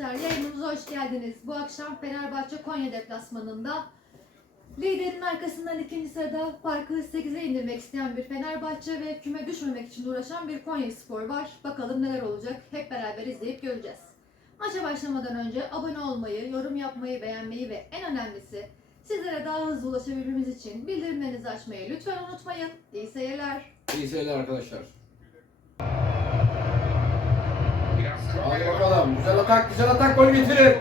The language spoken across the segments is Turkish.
arkadaşlar yayınımıza hoş geldiniz. Bu akşam Fenerbahçe Konya deplasmanında liderin arkasından ikinci sırada farkı 8'e indirmek isteyen bir Fenerbahçe ve küme düşmemek için uğraşan bir Konya Spor var. Bakalım neler olacak hep beraber izleyip göreceğiz. Maça başlamadan önce abone olmayı, yorum yapmayı, beğenmeyi ve en önemlisi sizlere daha hızlı ulaşabilmemiz için bildirimlerinizi açmayı lütfen unutmayın. İyi seyirler. İyi seyirler arkadaşlar. Biraz Hadi bakalım. Güzel atak, güzel atak gol getirir.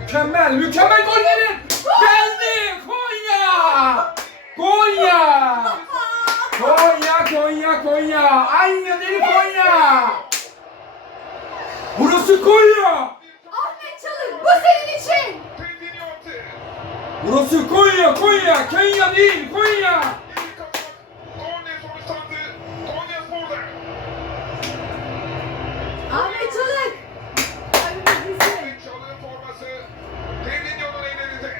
Mükemmel, mükemmel gol gelir. Geldi Konya. Konya. Konya, Konya, Konya. Aynı değil Konya. Burası Konya. Ahmet Çalık bu senin için. Burası Konya, Konya. Kenya değil, Konya. İlk atak. Korner sonuçlandı. Konya Spor'da. Ahmet Çalık. Kalbimizdesin. Çalı'nın forması. Kendinyo'nun ellerinde.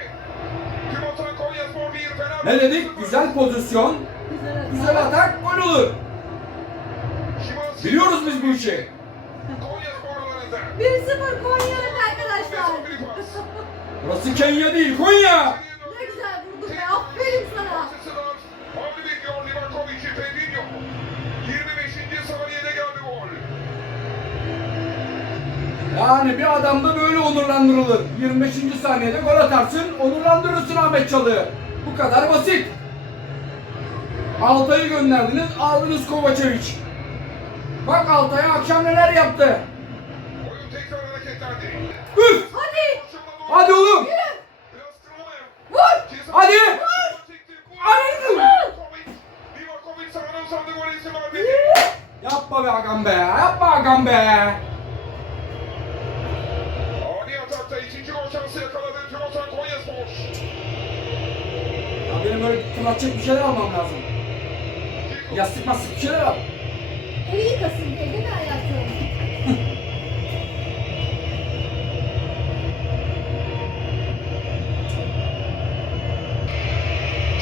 Tüm atan Konya Spor 1. Fenerbahçe Ne dedik? Güzel pozisyon, Güzel atak. gol olur. Biliyoruz biz bu işi. Konya Spor alanında. 1-0 Konya arkadaşlar. Burası Kenya değil, Konya. Ne güzel vurdun be. Aferin sana. Pasısılar. Hamdi bekliyor Livakovic'i Pedrinho. 25. saniyede geldi gol. Yani bir adam da böyle onurlandırılır. 25. saniyede gol atarsın, onurlandırırsın Ahmet Çalık'ı. Bu kadar basit. Altay'ı gönderdiniz, aldınız Kovacevic. Bak Altay'a akşam neler yaptı. Oyun tekrar hareketlendi. Üf! Hadi. Hadi oğlum! Kırılmaya. Vur. Hadi! İzin vermedi. Yapma be Hakan be, yapma Hakan be. Ani atakta ikinci gol şansı yakaladı Timotan Konyaspor. Benim böyle fırlatacak bir şeyler almam lazım. Yastık mastık bir şeyler al. Evi yıkasın değil mi hayatım?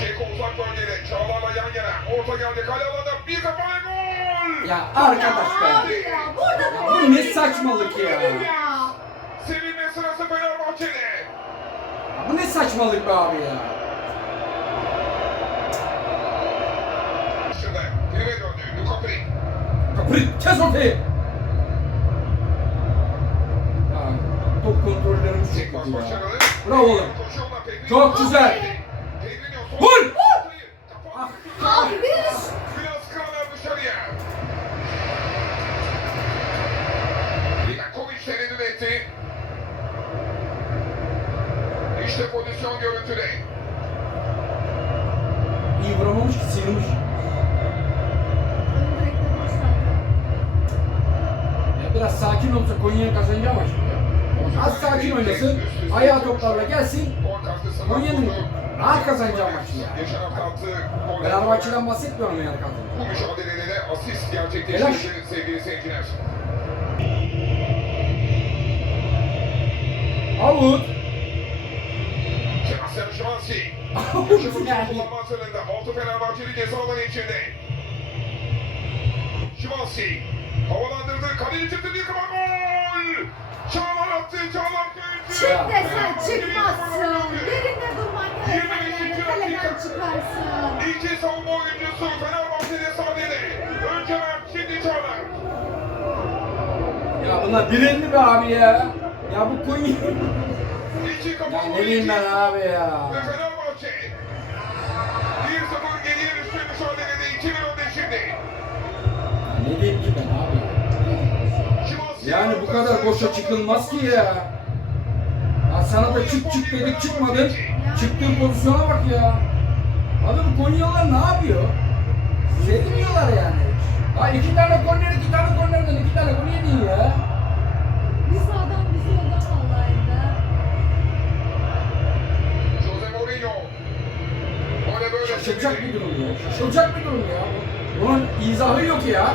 Ceko uzak bölgede. Çağlar'la yan yana. Orta geldi. Kale alanda bir kafa ve gol. Ya arkadaş Ya abi be. ya. Burada da Bu ne saçmalık ya. ya. Sevinme sırası Fenerbahçe'de. Bu ne saçmalık be abi ya. Kapri, kes ortayı. Top kontrollerimiz çok kötü ya. Bravo oğlum. Çok güzel. Vur! Abi etti. İşte pozisyon görüntüde. İyi vuramamış ki sıyırmış. Oyun direkte boş zaten. Ya biraz sakin olsa Konya'nın kazanacağı maç. Az sakin oynasın, ayağa toplarla gelsin. Konya'nın rahat kazanacağı maç ya. Fenerbahçe'den bahsetmiyorum yani Bu kazanacak. mücadelede de asist gerçekleştirdi sevgili seyirciler. Avut. Sebastian Szymanski. Avut yani. kullanma hazırlığında. Altı Fenerbahçeli ceza alanı içinde. Szymanski. Havalandırdı. Kaleci çıktı bir kafa gol. Çağlar attı. Çağlar köyüncü. Çık desen çıkmazsın. Yerinde durman gereken kaleden çıkarsın. İki savunma oyuncusu Fenerbahçe'de sahnede. Önce Mert, şimdi Çağlar. Ya bunlar bilinli be abi ya. Ya bu Konya. İki kafa Ya ne bileyim iki- ben abi ya. Ve Fenerbahçe Yani bu kadar boşa çıkılmaz ki ya. Ya sana da çık çık dedik çıkmadın. Çıktığın pozisyona bak ya. Abi bu Konyalılar ne yapıyor? Sevmiyorlar yani. Ha iki tane korner, iki tane kornerden iki tane gol yedin ya. Bir sağdan bir soldan vallahi de. Jose Mourinho. Böyle böyle Şaşıracak bir durum ya. Şaşıracak bir durum ya. Bunun izahı yok ya.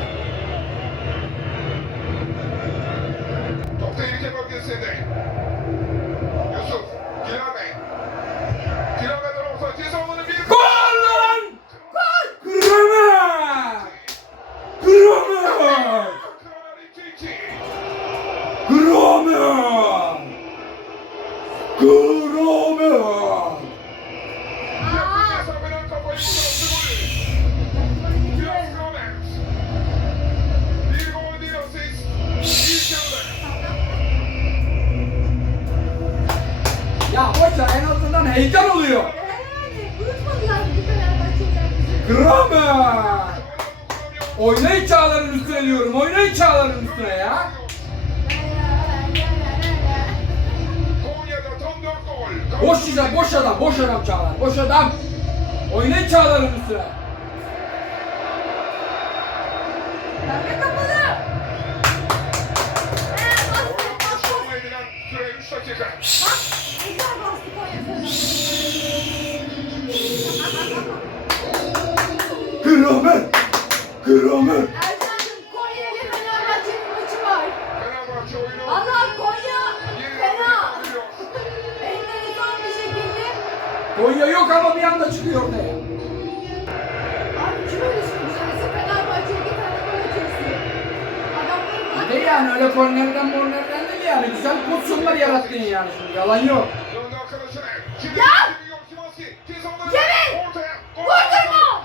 Konya'da tam 4 gol. Boş güzel, boş adam, boş adam Çağlar. Boş adam. Oynayın çağların üstüne. Pembe kapalı. Ee, bastı, Konya yok ama bir anda çıkıyor ortaya. Abi kim öyle şimdi söylesin Fenerbahçe iki tane gol atıyorsun. Adamların. Ne yani öyle kornerden mornerden değil yani. Güzel pozisyonlar yarattın yani şimdi. Yalan yok. Ya! Cemil! Vurdurma!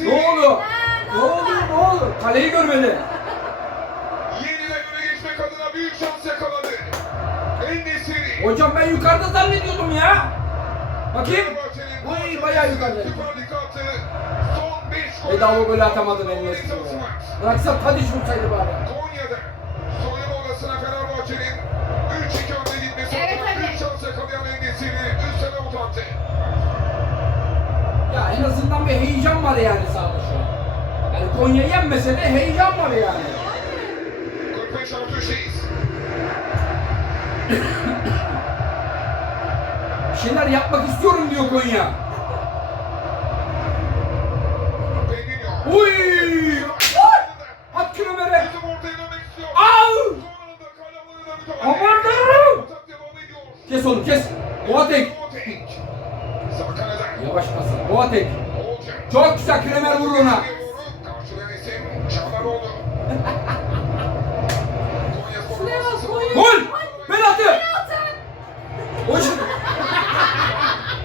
Ne oldu? Ne oldu? Ne oldu? Kaleyi görmedi. Yeniden öne geçmek adına büyük şans yakaladı. Hocam ben yukarıda zannediyordum ya. Bakayım. Uy bayağı yukarıda. Süper Lig attı. Son 5 gol. Bedava gol atamadın en iddiası var. Bıraksa Tadiç vursaydı bari. Konya'da soyunma odasına Fenerbahçe'nin 3-2 önde gitmesi Evet, evet. büyük şans yakalayan Endesiri üst sene uzattı. Ya en azından bir heyecan var yani sahada şu an. Yani Konya yenmese de heyecan var yani. 45 artı 3'teyiz. Şeyler yapmak istiyorum diyor Konya. Uy! At kilometre. Al! Aman. Kes onu kes. Boateng. Yavaş pasın. Boateng. Çok güzel Kremer vurur ona. Karşılayan isim Çağlaroğlu. Konya Spor Şuraya bak, baskısı Konya. Gol! Penaltı! Penaltı. Hoş.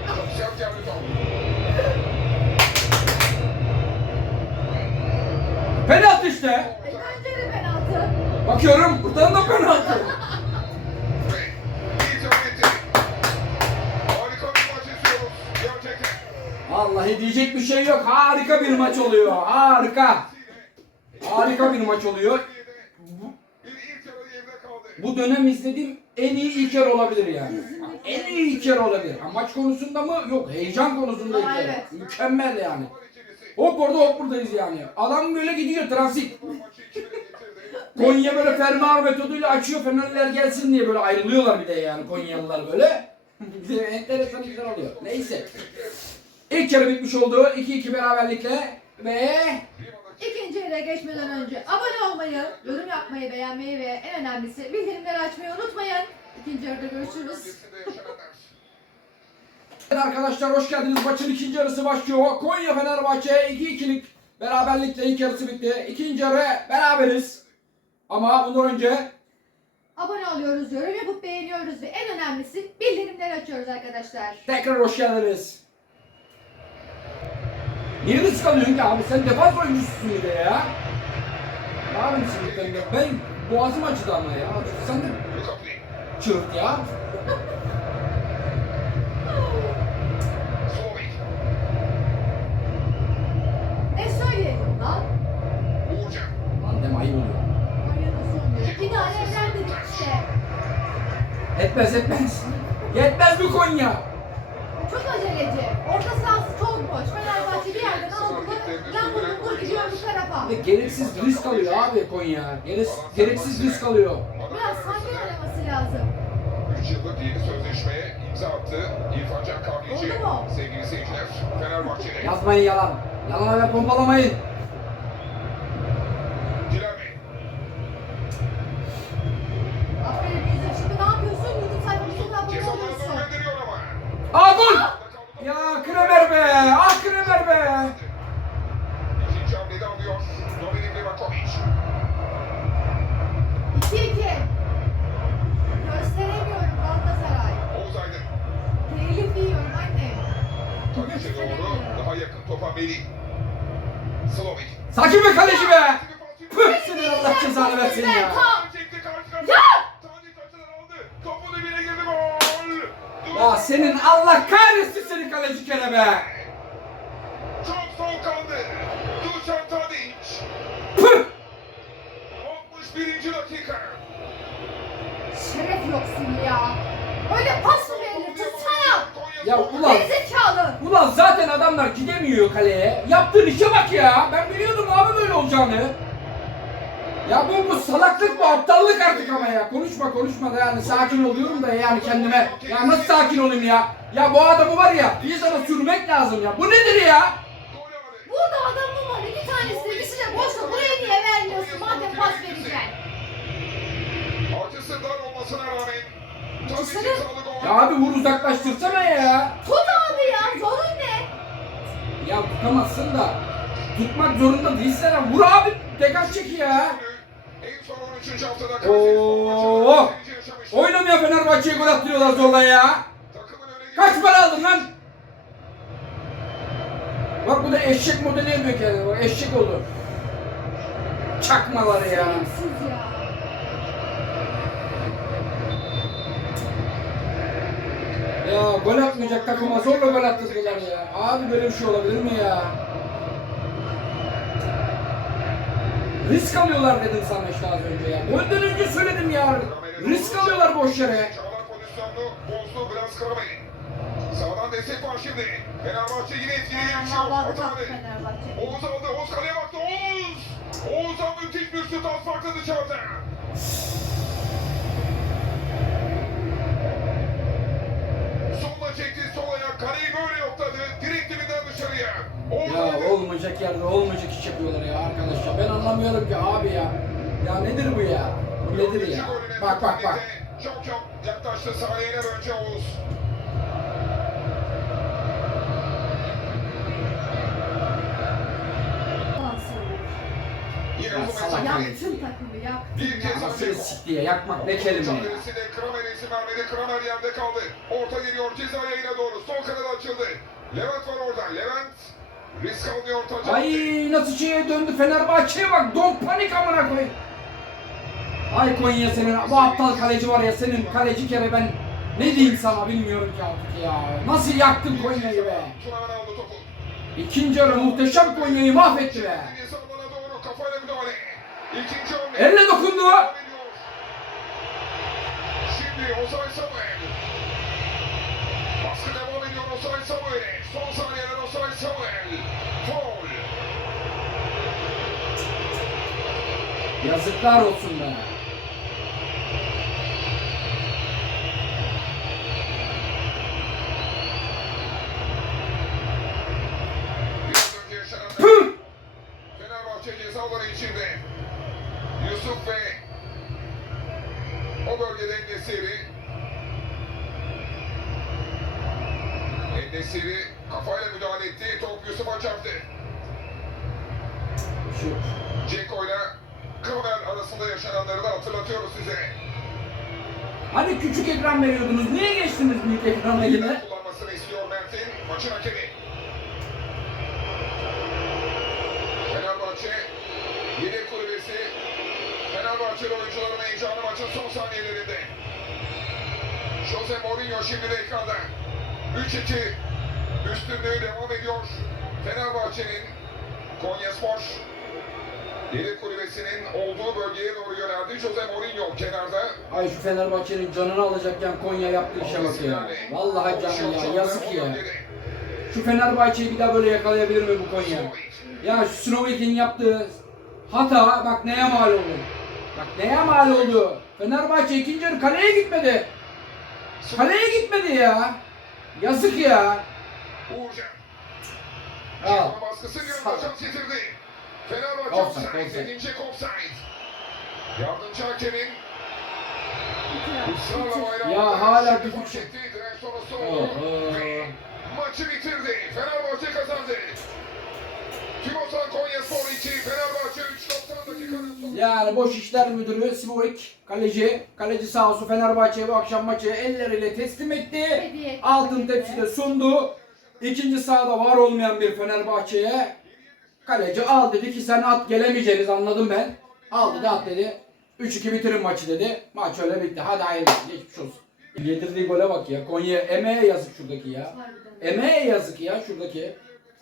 Çok sert geldi top. Penaltı işte. E, bence de penaltı. Bakıyorum buradan da penaltı. Vallahi diyecek bir şey yok. Harika bir maç oluyor. Harika. Harika bir maç oluyor. Kaldı. Bu dönem izlediğim en iyi ilk yarı olabilir yani. En iyi ilk yarı olabilir. Ha, maç konusunda mı? Yok. Heyecan konusunda ilk evet. Mükemmel yani. Hop orada hop buradayız yani. Adam böyle gidiyor transit. Konya böyle fermuar metoduyla açıyor Fenerliler gelsin diye böyle ayrılıyorlar bir de yani Konyalılar böyle. Bir de oluyor. Neyse. İlk yarı bitmiş oldu. 2-2 beraberlikle ve İkinci yere geçmeden önce abone olmayı, yorum yapmayı, beğenmeyi ve en önemlisi bildirimleri açmayı unutmayın. İkinci yarıda görüşürüz. Evet arkadaşlar hoş geldiniz. Maçın ikinci yarısı başlıyor. Konya Fenerbahçe 2-2'lik beraberlikle ilk yarısı bitti. İkinci yarı beraberiz. Ama bundan önce Abone oluyoruz, yorum yapıp beğeniyoruz ve en önemlisi bildirimleri açıyoruz arkadaşlar. tekrar hoş geldiniz. Niye de sıkılıyorsun ki abi? Sen defans oyuncususun bir de ya. Ne yapayım şimdi ben boğazım acıdı ama ya. Sen de çığırt ya. Slovik. Ne söyleyelim lan? Uğurcan. Lan deme ayıp oluyor. Konya'da son diyor. Bir daha evlen dedik işte. Etmez etmez. Yetmez mi Konya? Çok aceleci. Orta sahası çok boş. Fenerbahçe bir yerden aldı lan bulundur gidiyor bu tarafa. Ve gereksiz risk alıyor abi Konya. Gereksiz, gereksiz risk alıyor. Biraz sakin oynaması lazım. 3 yıllık yeni sözleşmeye imza attı İrfan Can Kahveci. Oldu mu? Sevgili seyirciler, Fenerbahçe'de. Yazmayın yalan. Yalan haber pompalamayın. Dilan Bey. Aferin Yüzüm. Şimdi ne yapıyorsun? YouTube sayfamıza abone Ceza alanına oluyorsun. gönderiyor ama. Aa gol! Kaldı top. Ya Kremer be! Ah Kremer be! İkinci hamlede alıyor. Dominik Livakovic. 2-2. Gösteremiyorum Galatasaray. Oğuz Aydın. Telif yiyorum anne. Kaleci doğru. Daha yakın topa Melih. Slovik. Sakin be kaleci be! Bir pas Püh senin Allah cezanı versin ya. Çekti karşı Ya senin Allah kahretsin seni kaleci kere be. Çok soğukkanlı. Dušan Tadić. Püh! 61. dakika. Şeref yoksun ya. Öyle pas mı verilir? Tutsana. Ya ulan Gerizekalı. Ulan zaten adamlar gidemiyor kaleye. Yaptığın işe bak ya. Ben biliyordum abi böyle olacağını. Ya bu, bu salaklık bu aptallık artık ama ya. Konuşma konuşma da yani sakin oluyorum da yani kendime. Ya nasıl sakin olayım ya? Ya bu adamı var ya bir sana sürmek lazım ya. Bu nedir ya? Burada adamım var. iki tanesi ikisi de boş. ver. Buraya niye vermiyorsun? Madem pas vereceksin. Açısı dar olmasına rağmen. Gol. Ya abi vur uzaklaştırsana ya. Tut abi ya. Zorun ne? Ya tutamazsın da. Tutmak zorunda değilsen. Vur abi. Degaj çek ya. En son 13. haftada Oo. Oynamıyor Fenerbahçe'ye gol attırıyorlar zorla ya. Kaç para aldın lan? Bak bu da eşek modeli yapıyor kendini. Bak eşek oldu. Çakmaları ya. Ya gol atmayacak takıma zorla gol attırdılar ya. Abi böyle bir şey olabilir mi ya? Risk alıyorlar dedim sana işte az önce ya. Golden önce söyledim ya. Risk alıyorlar boş yere. Çağlar pozisyonunu bozdu Blas Karamay. Sağdan destek var şimdi. Fenerbahçe yine etkili gelişiyor. Atamadı. Fenerbahçe. Oğuz aldı. Oğuz kaleye baktı. Oğuz! Oğuz'dan müthiş bir şut az farklı dışarıda. Ya olmayacak yerde olmayacak iş yapıyorlar ya arkadaşlar. Ben anlamıyorum ki abi ya. Ya nedir bu ya? Bu nedir ya? Bak bak bak. Çok çok yaklaştı saniyeler önce Oğuz. Yalan söylüyor. Yine Ya salak. Yaktın takımı yaktın Bir ya. kez Nasıl sikti ya? Yakmak ne kelime ya? Mücadelesinde Kramer'e izin vermedi. Kramer yerde kaldı. Orta geliyor ceza yayına doğru. Sol kanada açıldı. Levent var orada. Levent risk almıyor taca. Ay nasıl şeye döndü Fenerbahçe'ye bak. Don't panik amına koyayım. Ay Konya senin bu aptal kaleci var ya senin kaleci kere ben ne diyeyim sana bilmiyorum ki artık ya. Nasıl yaktın Konya'yı be? İkinci yarı muhteşem Konya'yı mahvetti be. Elle dokundu. Şimdi Ozan Samuel. Baskı devam ediyor Ozan Samuel'e. Son saniyeler Ozan Samuel. Foul. Yazıklar olsun be. Biraz önce yaşanan Püh! Fenerbahçe cezaları içinde. Yusuf ve o bölgede Endesiri. Endesiri kafayla müdahale etti. Top Yusuf'a çarptı. Ceko ile Kramer arasında yaşananları da hatırlatıyoruz size. Hani küçük ekran veriyordunuz? Niye geçtiniz büyük ekrana yine? Kullanmasını istiyor Mert'in maçın hakemi. Fenerbahçe Fenerbahçeli oyuncuların heyecanı maçın son saniyelerinde. Jose Mourinho şimdi de ekranda. 3-2 üstünlüğü devam ediyor. Fenerbahçe'nin Konya Spor yedek kulübesinin olduğu bölgeye doğru yöneldi. Jose Mourinho kenarda. Ay şu Fenerbahçe'nin canını alacakken Konya yaptığı işe bak ya. Vallahi canı ya yazık ya. Şu Fenerbahçe'yi bir daha böyle yakalayabilir mi bu Konya? Ya şu Snovek'in yaptığı hata bak neye mal oldu. Bak neye mal oldu. Fenerbahçe ikinci yarı kaleye gitmedi. Kaleye gitmedi ya. Yazık ya. Uğurcan. Al. Ceko baskısı şans getirdi. Fenerbahçe Offside, offside. offside. Yardımcı hakemin ısrarla bayrağı Ya hala düdük fark etti. Direksiyonu Oho. soğudu. Ve maçı bitirdi. Fenerbahçe kazandı. Yani boş işler müdürü Sivovik kaleci. Kaleci sağ olsun Fenerbahçe'ye bu akşam maçı elleriyle teslim etti. Altın tepside sundu. İkinci sahada var olmayan bir Fenerbahçe'ye kaleci al dedi ki sen at gelemeyeceğiniz anladım ben. Al dedi at dedi. 3-2 bitirin maçı dedi. Maç öyle bitti. Hadi hayırlısı geçmiş olsun. Yedirdiği gole bak ya. Konya emeğe yazık şuradaki ya. Emeğe yazık ya şuradaki.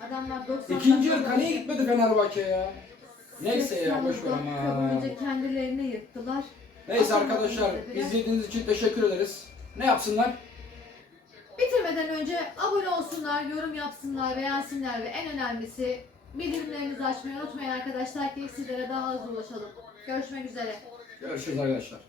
Adamlar 90 İkinci dakika kaleye gitmedi Fenerbahçe ya. Neyse ya boş ver ama. boyunca kendilerini yırttılar. Neyse arkadaşlar izlediğiniz için teşekkür ederiz. Ne yapsınlar? Bitirmeden önce abone olsunlar, yorum yapsınlar, beğensinler ve en önemlisi bildirimlerinizi açmayı unutmayın arkadaşlar ki sizlere daha hızlı ulaşalım. Görüşmek üzere. Görüşürüz arkadaşlar.